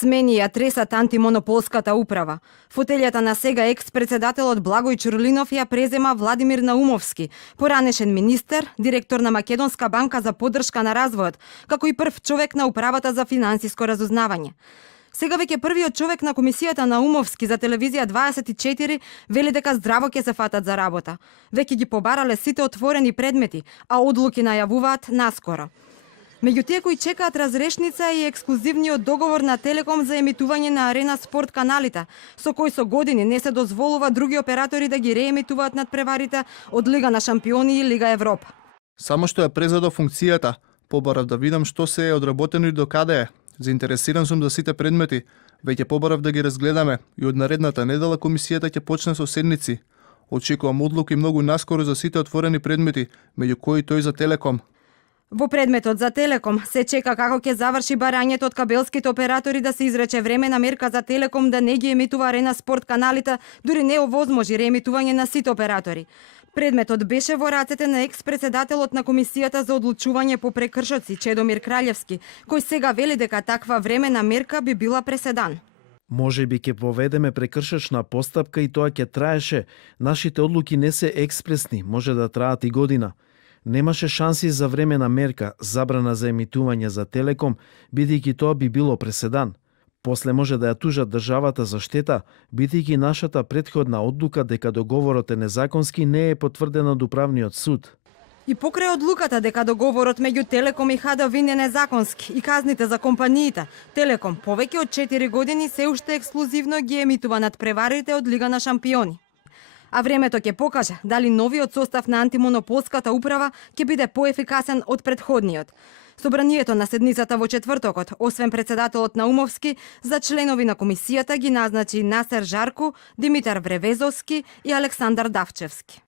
Смени ја тресат антимонополската управа. Фотелјата на сега екс-председателот Благој Чурлинов ја презема Владимир Наумовски, поранешен министер, директор на Македонска банка за поддршка на развојот, како и прв човек на управата за финансиско разузнавање. Сега веќе првиот човек на комисијата Наумовски за телевизија 24 вели дека здраво ќе се фатат за работа. Веќе ги побарале сите отворени предмети, а одлуки најавуваат наскоро. Меѓу тие кои чекаат разрешница е и ексклузивниот договор на Телеком за емитување на Арена Спорт каналите, со кој со години не се дозволува други оператори да ги реемитуваат надпреварите од Лига на шампиони и Лига Европа. Само што ја презадо функцијата, побарав да видам што се е одработено и до каде е. Заинтересиран сум за сите предмети, веќе побарав да ги разгледаме и од наредната недела комисијата ќе почне со седници. Очекувам одлуки многу наскоро за сите отворени предмети, меѓу кои тој за Телеком. Во предметот за Телеком се чека како ќе заврши барањето од кабелските оператори да се изрече времена мерка за Телеком да не ги емитува Арена Спорт каналите, дури не овозможи реемитување на сите оператори. Предметот беше во рацете на екс-председателот на Комисијата за одлучување по прекршоци Чедомир Краљевски, кој сега вели дека таква времена мерка би била преседан. Може би ќе поведеме прекршачна постапка и тоа ќе траеше. Нашите одлуки не се експресни, може да траат и година. Немаше шанси за времена мерка, забрана за емитување за Телеком, бидејќи тоа би било преседан. После може да ја тужат државата за штета, бидејќи нашата претходна одлука дека договорот е незаконски не е потврдена од управниот суд. И покрај одлуката дека договорот меѓу Телеком и ХДВИН е незаконски и казните за компаниите, Телеком повеќе од 4 години се уште ексклузивно ги емитува надпреварите од Лига на шампиони. А времето ќе покаже дали новиот состав на антимонополската управа ќе биде поефикасен од претходниот. Собранието на седницата во четвртокот, освен председателот Наумовски, за членови на комисијата ги назначи Насер Жарку, Димитар Вревезовски и Александар Давчевски.